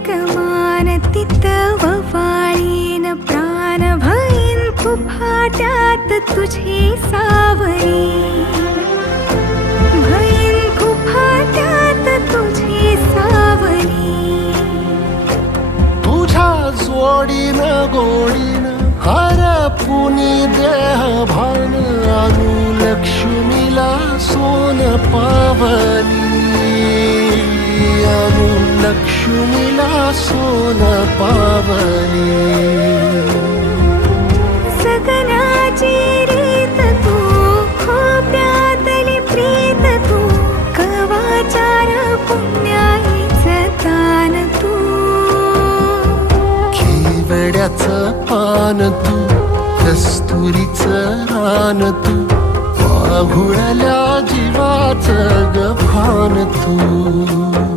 एक मान तितव वाळीन प्राण भईन कुफाट्यात तुझी सावरी भईन कुफाट्यात तुझी सावरी तुझ्या जोडीन गोडीन हरपुनी देह भान आणू लक्ष्मीला सोन पावली आणू लक्ष्मीला सोन पावली सगनाची रीत तू खोप्यातली प्रीत तू कवाचार पुण्याईचं दान तू केवड्याचं पान तू कस्तुरीचं रान तू आघुळल्या जीवाचं गभान तू